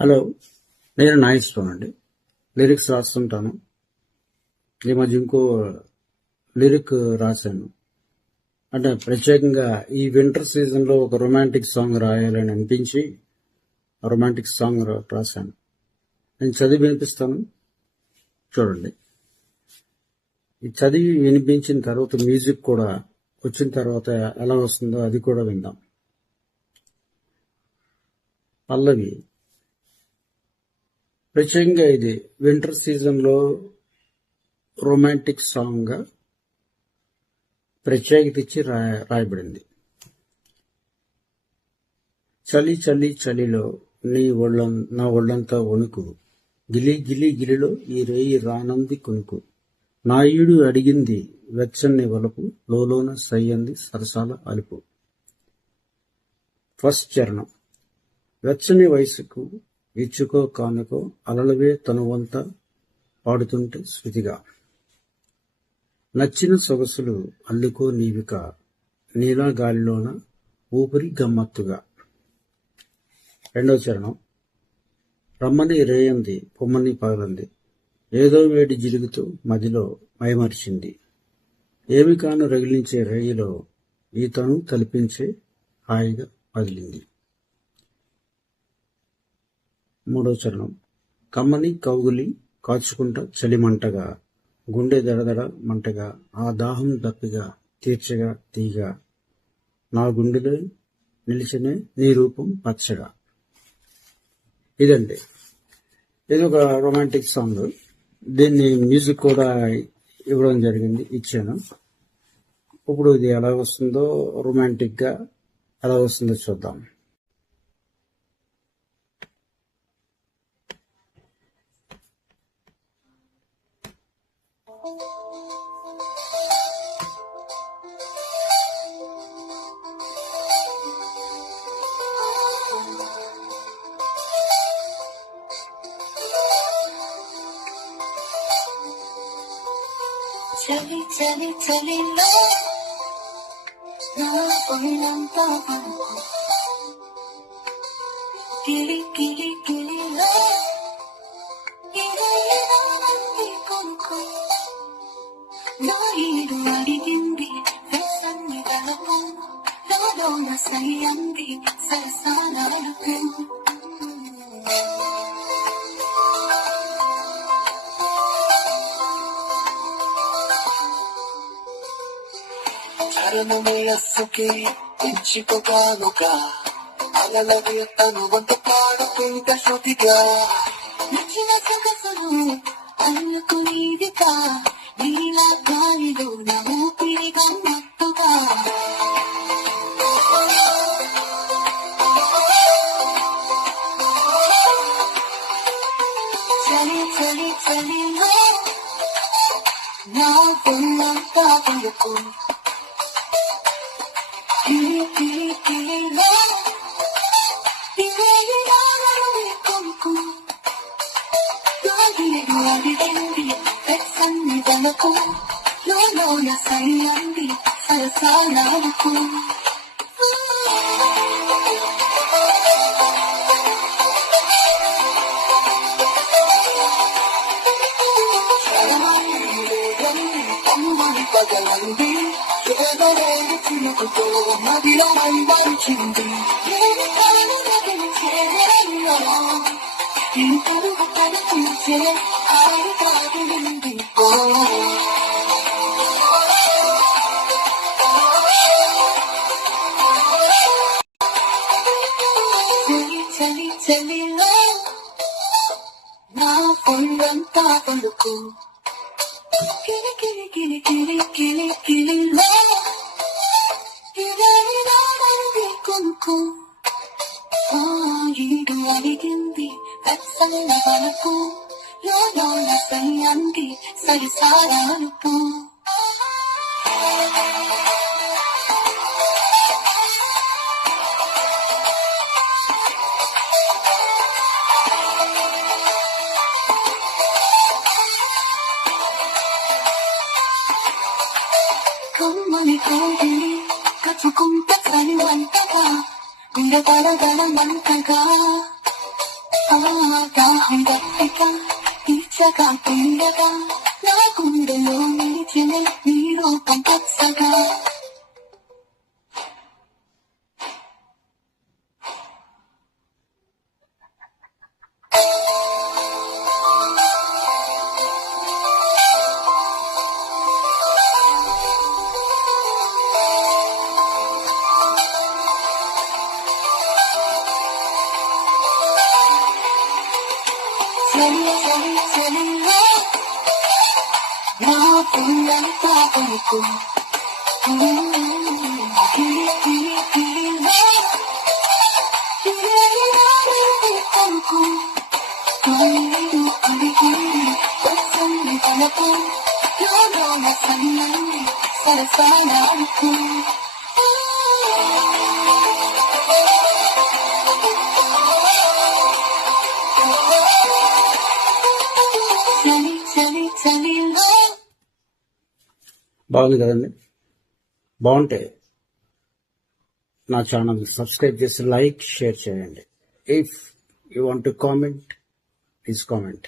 Hello, నేను Nageswararao. Lyrics రాస్తుంటాను. ఈ మధ్య ఇంకో లిరిక్ రాశాను. అంటే ప్రత్యేకంగా ఈ వింటర్ సీజన్లో ఒక రొమాంటిక్ సాంగ్ రాయాలని అనిపించి రొమాంటిక్ సాంగ్ రాశాను. నేను చదివి వినిపిస్తాను, చూడండి. ఈ చదివి వినిపించిన తర్వాత మ్యూజిక్ కూడా వచ్చిన తర్వాత ఎలా వస్తుందో అది కూడా విందాం. పల్లవి. ప్రత్యేకంగా ఇది వింటర్ సీజన్లో రొమాంటిక్ సాంగ్గా ప్రత్యేకత ఇచ్చి రాయబడింది. చలి చలి చలిలో నా ఒళ్ళంతా వణుకు, గిలి గిలి గిలిలో ఈ రేయి రానంది కొనుకు, నా ఈడు అడిగింది వెచ్చని వలపు, లోలోన సయ్యంది సరసాల అలుపు. ఫస్ట్ చరణం. వెచ్చని వయసుకు ఇచ్చుకో కానుకో, అలలవే తనువంతా పాడుతుంటే శృతిగా, నచ్చిన సొగసులు అల్లుకో నీవిక, నీలా గాలిలోన ఊపిరి గమ్మత్తుగా. రెండవ చరణం. రమ్మని రేయంది పొమ్మని పగలంది, ఏదో వేడి జిలుగుతూ మదిలో మైమరిచింది, ఏమి కాను రగిలించే రేయిలో ఈ తను తలిపించే హాయిగా పగిలింది. మూడవ చరణం. కమ్మని కౌగులి కాచుకుంటా చలిమంటగా, గుండె దడదడ మంటగా, ఆ దాహం దప్పిగా తీర్చగా తీగా, నా గుండెలో నిలిచనే నీ రూపం పచ్చగా. ఇదండి, ఇది ఒక రొమాంటిక్ సాంగ్. దీన్ని మ్యూజిక్ కూడా ఇవ్వడం జరిగింది, ఇచ్చాను. ఇప్పుడు ఇది ఎలా వస్తుందో, రొమాంటిక్గా ఎలా వస్తుందో చూద్దాం. చలి చలి చలిలో నా ఒళ్ళంతా వణుకు, గిలి గిలి గిలిలో ఇదేనంది కొనుకు, నా ఈడు అడిగింది వెచ్చని వలపు, లోలోన సయ్యంది సరసాల అలుపు. మేయస్సుకి పెంచుకోగానుగా, అలలవే తను వంట పాడుతుంట శృతిగా, నచ్చిన సొగసులు అల్లుకు నీదిగా, నీలా గాలిలో నా ఊపిరి గమ్మత్తుగా. చలి చలి చలిలో నా ఒళ్ళంతా వణుకు, లోలోన సయ్యంది సరసాల అలుపు. పగలంది ఏదో రేగి చిలుకుతో మదిలో మైమరిచింది, ఏమి కాను రగిలించే ఈ తరువు తలపించే హాయి కాగిలింది. చలి చలిలో నా ఒళ్ళంతా వణుకు, గిలి గిలి గిలి గిలి గిలి గిలిలో ఇదేనంది కొనుకు, ఆ ఈడు అడిగింది వెచ్చని వలపు, లోలోన సయ్యంది సరసాల అలుపు. కమ్మని కౌగిలి కాచుకుంట చలి వంటగా, గుండె దడదడ మంటగా, దాహం గట్టిగా తీర్చగా తీయగా నా గుండెలో నిలిచిన నీ రూపం పచ్చగా చలి చలి చలిలో నా పుల్లంతా కొనుక్కో కిలి కిలి కిలిలో కొనుక్కో తొమ్మిది అడిగింది పచ్చని పలకు లోన సన్నని సరసాల అనుకో చలి చలి చలిలో బాగుంది కదండి. బాగుంటే నా ఛానల్ సబ్స్క్రైబ్ చేసి లైక్ షేర్ చేయండి. If you want to comment please comment.